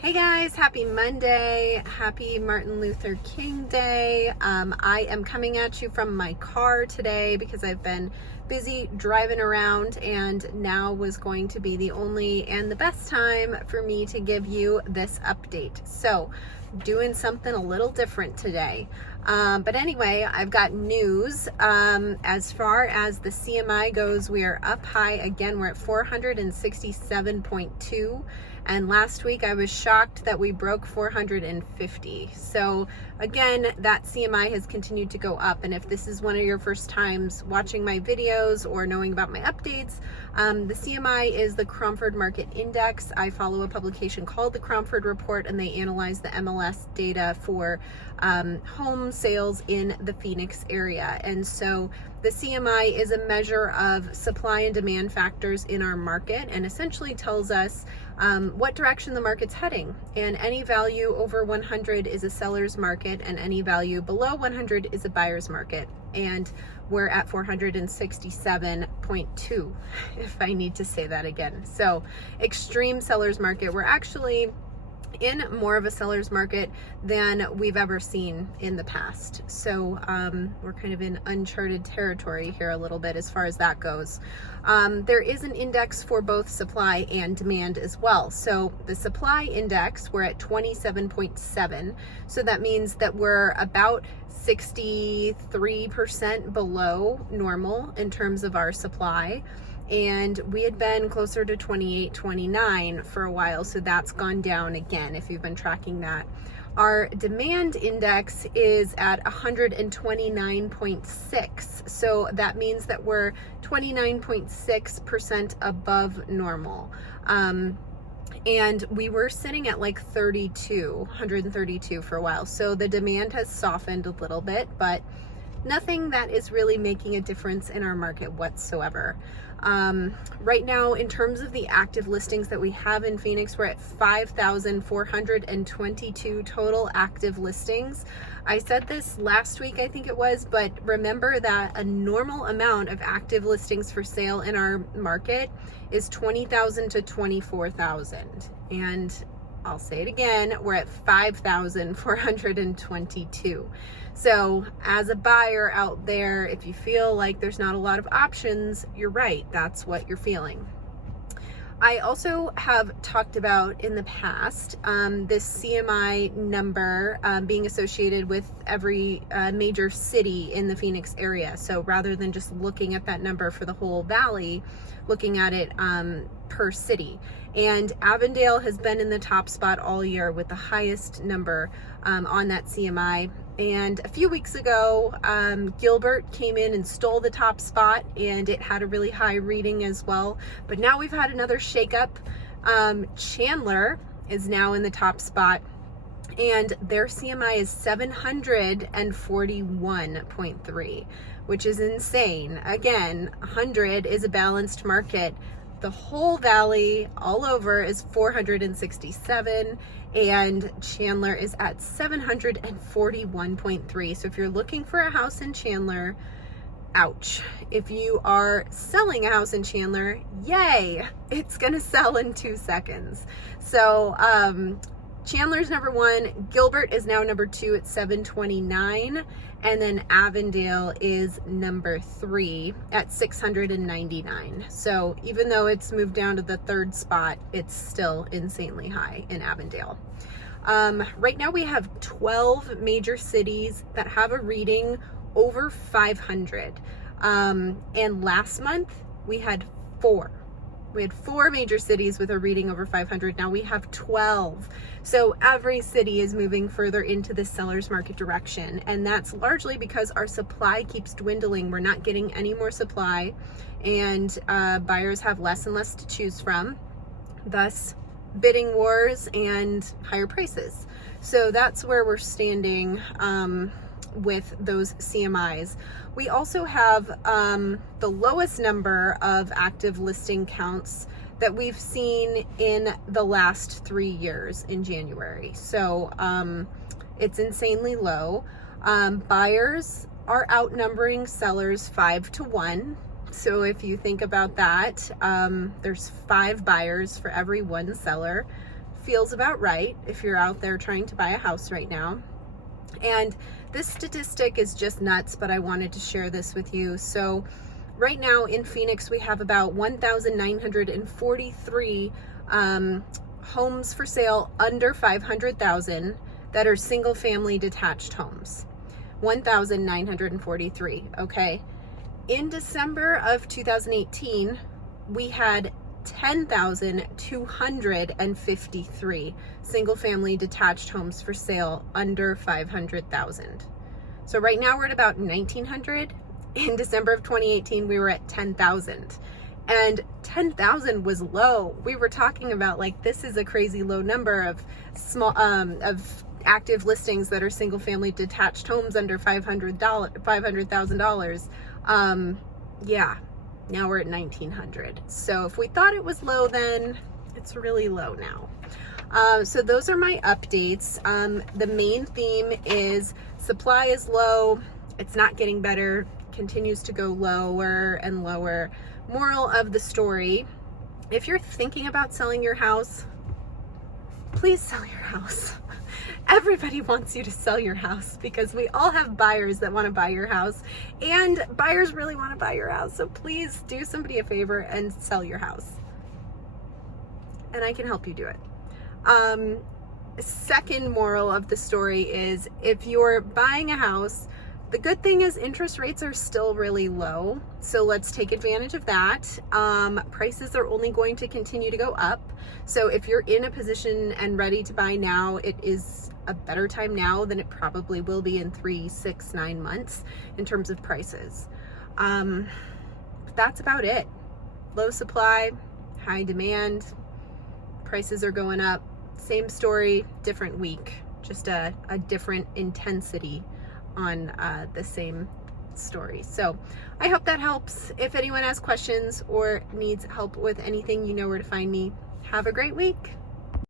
Hey guys, happy Monday. Happy Martin Luther King Day. I am coming at you from my car today because I've been busy driving around, and now was going to be the only and the best time for me to give you this update. So doing something a little different today. But anyway, I've got news. As far as the CMI goes, we are up high again. We're at 467.2. And last week I was shocked that we broke 450. So again, that CMI has continued to go up. And if this is one of your first times watching my videos or knowing about my updates, the CMI is the Cromford Market Index. I follow a publication called the Cromford Report, and they analyze the MLS data for home sales in the Phoenix area. And so the CMI is a measure of supply and demand factors in our market, and essentially tells us what direction the market's heading. And any value over 100 is a seller's market, and any value below 100 is a buyer's market. And we're at 467.2, if I need to say that again. So extreme seller's market. We're actually in more of a seller's market than we've ever seen in the past. So we're kind of in uncharted territory here a little bit as far as that goes. There is an index for both supply and demand as well. So the supply index, we're at 27.7. So that means that we're about 63% below normal in terms of our supply. And we had been closer to 28, 29 for a while, so that's gone down again if you've been tracking that. Our demand index is at 129.6, so that means that we're 29.6% above normal. And we were sitting at like 132 for a while, so the demand has softened a little bit, but nothing that is really making a difference in our market whatsoever. Right now, in terms of the active listings that we have in Phoenix, we're at 5,422 total active listings. I said this last week, I think it was, but remember that a normal amount of active listings for sale in our market is 20,000 to 24,000. And I'll say it again, we're at 5,422. So as a buyer out there, if you feel like there's not a lot of options, you're right, that's what you're feeling. I also have talked about in the past this CMI number being associated with every major city in the Phoenix area. So rather than just looking at that number for the whole valley, looking at it per city. And Avondale has been in the top spot all year with the highest number on that CMI. And a few weeks ago, Gilbert came in and stole the top spot, and it had a really high reading as well. But now we've had another shakeup. Chandler is now in the top spot, and their CMI is 741.3, which is insane. Again, 100 is a balanced market. The whole valley all over is 467, and Chandler is at 741.3. So if you're looking for a house in Chandler, ouch. If you are selling a house in Chandler, yay, it's gonna sell in 2 seconds. So Chandler's number one, Gilbert is now number two at 729, and then Avondale is number 3 at 699. So even though it's moved down to the third spot, it's still insanely high in Avondale. Right now we have 12 major cities that have a reading over 500. And last month we had 4. We had 4 major cities with a reading over 500. Now we have 12. So every city is moving further into the seller's market direction. And that's largely because our supply keeps dwindling. We're not getting any more supply, and buyers have less and less to choose from, thus bidding wars and higher prices. So that's where we're standing with those CMIs. We also have the lowest number of active listing counts that we've seen in the last 3 years in January. So it's insanely low. Buyers are outnumbering sellers 5 to 1. So if you think about that, there's 5 buyers for every 1 seller. feels about right if you're out there trying to buy a house right now. And this statistic is just nuts, but I wanted to share this with you. So right now in Phoenix, we have about 1,943 homes for sale under 500,000 that are single family detached homes. 1,943, okay? In December of 2018, we had 10,253 single family detached homes for sale under 500,000. So right now we're at about 1,900. In December of 2018, we were at 10,000. And 10,000 was low. We were talking about like, this is a crazy low number of small, of active listings that are single family detached homes under $500,000. Yeah, now we're at 1,900. So if we thought it was low then, it's really low now. So those are my updates. The main theme is supply is low. It's not getting better, continues to go lower and lower. Moral of the story, if you're thinking about selling your house, please sell your house. Everybody wants you to sell your house because we all have buyers that want to buy your house, and buyers really want to buy your house. So please do somebody a favor and sell your house. And I can help you do it. Second moral of the story is if you're buying a house, the good thing is interest rates are still really low. So let's take advantage of that. Prices are only going to continue to go up. So if you're in a position and ready to buy now, it is a better time now than it probably will be in 3, 6, 9 months in terms of prices. But that's about it. Low supply, high demand, prices are going up. Same story, different week, just a different intensity on the same story. So I hope that helps. If anyone has questions or needs help with anything, you know where to find me. Have a great week.